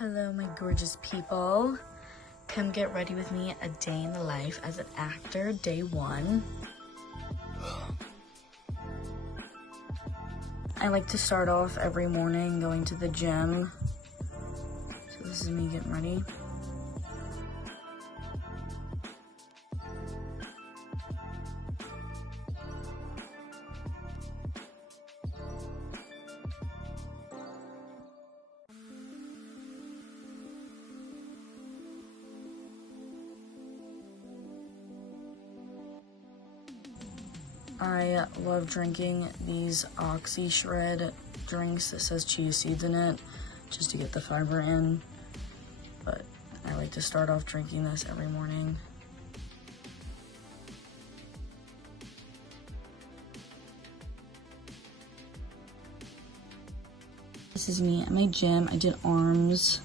Hello, my gorgeous people. Come get ready with me a day in the life as an actor, day one. I like to start off every morning going to the gym. So this is me getting ready. I love drinking these Oxy Shred drinks that says chia seeds in it, just to get the fiber in. But I like to start off drinking this every morning. This is me at my gym. I did arms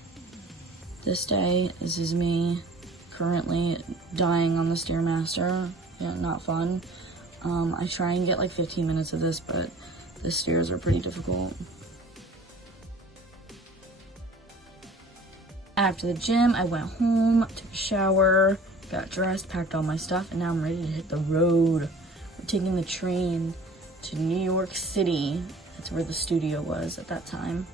this day. This is me currently dying on the Stairmaster. Yeah, not fun. I try and get like 15 minutes of this, but the stairs are pretty difficult. After the gym, I went home, took a shower, got dressed, packed all my stuff, and now I'm ready to hit the road. We're taking the train to New York City. That's where the studio was at that time.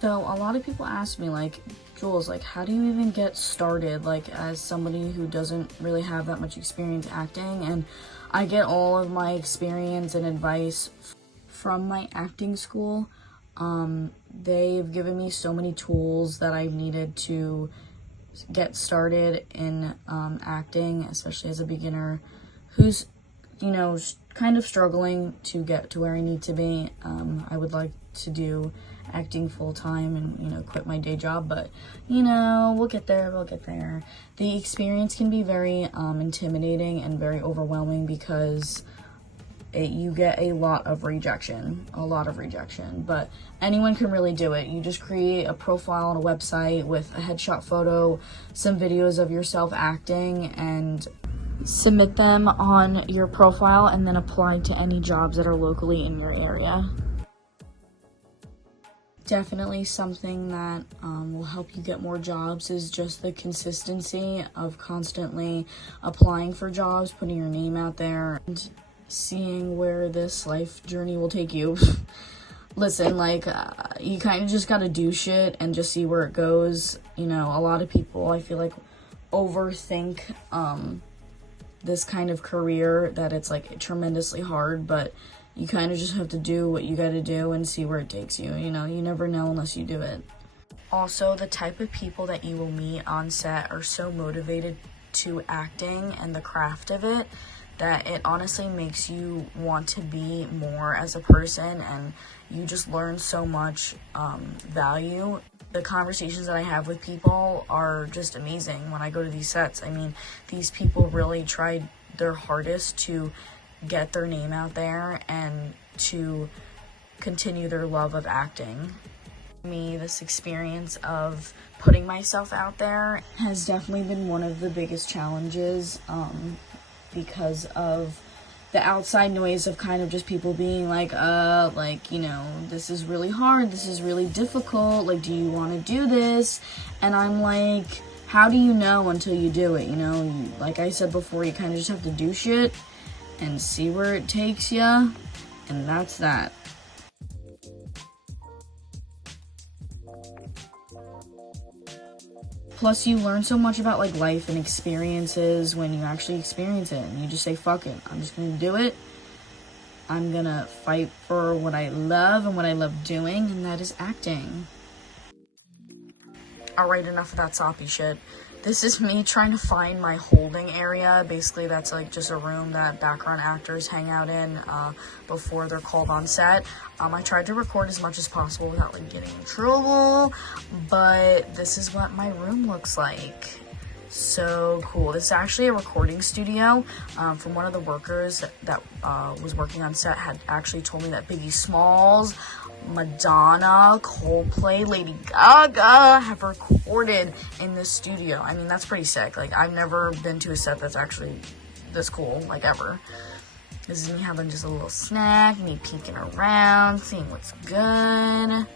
So a lot of people ask me, like, Jules, like, how do you even get started, like, as somebody who doesn't really have that much experience acting? And I get all of my experience and advice from my acting school. They've given me so many tools that I've needed to get started in acting, especially as a beginner who's, you know, kind of struggling to get to where I need to be. I would like to do acting full-time and, you know, quit my day job, but, you know, we'll get there. The experience can be very intimidating and very overwhelming because you get a lot of rejection, but anyone can really do it. You just create a profile on a website with a headshot photo, some videos of yourself acting, and submit them on your profile, and then apply to any jobs that are locally in your area. Definitely something that will help you get more jobs is just the consistency of constantly applying for jobs, putting your name out there, and seeing where this life journey will take you. Listen, like, you kind of just gotta do shit and just see where it goes. You know, a lot of people, I feel like, overthink this kind of career, that it's like tremendously hard, but you kind of just have to do what you gotta do and see where it takes you. You know, you never know unless you do it. Also, the type of people that you will meet on set are so motivated to acting and the craft of it that it honestly makes you want to be more as a person, and you just learn so much value. The conversations that I have with people are just amazing when I go to these sets. I mean, these people really tried their hardest to get their name out there and to continue their love of acting. Me, this experience of putting myself out there has definitely been one of the biggest challenges, because of the outside noise of kind of just people being like, you know, this is really hard, this is really difficult, like, do you want to do this? And I'm like, how do you know until you do it? You know, like I said before, you kind of just have to do shit and see where it takes ya, and that's that. Plus, you learn so much about, like, life and experiences when you actually experience it, and you just say, fuck it, I'm just gonna do it. I'm gonna fight for what I love and what I love doing, and that is acting. Alright, enough of that soppy shit. This is me trying to find my holding area. Basically, that's like just a room that background actors hang out in before they're called on set. I tried to record as much as possible without, like, getting in trouble, but this is what my room looks like. So cool. This is actually a recording studio. From one of the workers that was working on set had actually told me that Biggie Smalls, Madonna, Coldplay, Lady Gaga have recorded in this studio. I mean, that's pretty sick. Like, I've never been to a set that's actually this cool, like, ever. This is me having just a little snack, me peeking around, seeing what's good.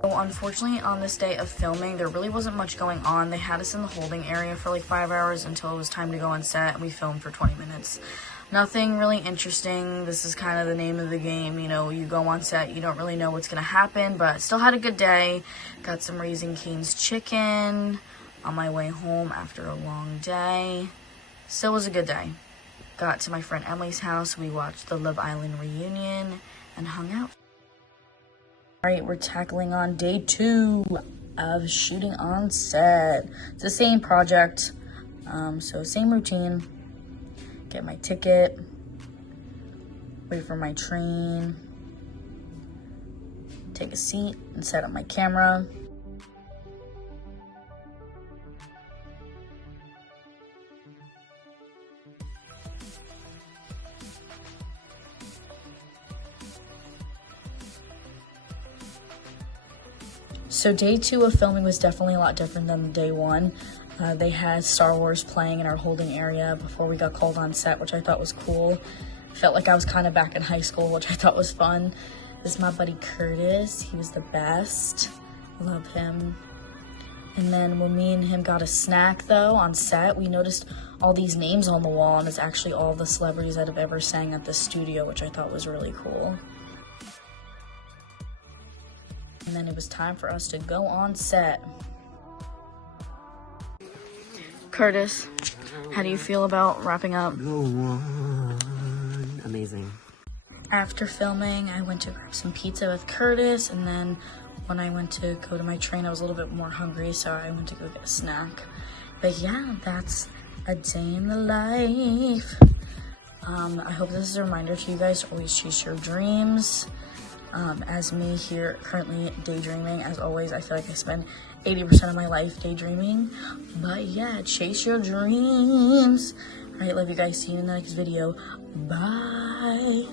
So unfortunately, on this day of filming, there really wasn't much going on. They had us in the holding area for like 5 hours until it was time to go on set, and we filmed for 20 minutes. Nothing really interesting. This is kind of the name of the game. You know, you go on set, you don't really know what's going to happen, but still had a good day. Got some Raising Cane's chicken on my way home after a long day. Still was a good day. Got to my friend Emily's house. We watched the Love Island reunion and hung out. All right, we're tackling on day 2 of shooting on set. It's the same project, so same routine. Get my ticket, wait for my train, take a seat and set up my camera. So day 2 of filming was definitely a lot different than day 1. They had Star Wars playing in our holding area before we got called on set, which I thought was cool. Felt like I was kind of back in high school, which I thought was fun. This is my buddy Curtis. He was the best. Love him. And then when me and him got a snack, though, on set, we noticed all these names on the wall, and it's actually all the celebrities that have ever sang at the studio, which I thought was really cool. And then it was time for us to go on set. Curtis, how do you feel about wrapping up? Go on. Amazing. After filming, I went to grab some pizza with Curtis, and then when I went to go to my train, I was a little bit more hungry, so I went to go get a snack. But yeah, that's a day in the life. I hope this is a reminder to you guys to always chase your dreams. As me here currently daydreaming, as always, I feel like I spend 80% of my life daydreaming. But yeah, chase your dreams. All right, love you guys. See you in the next video. Bye.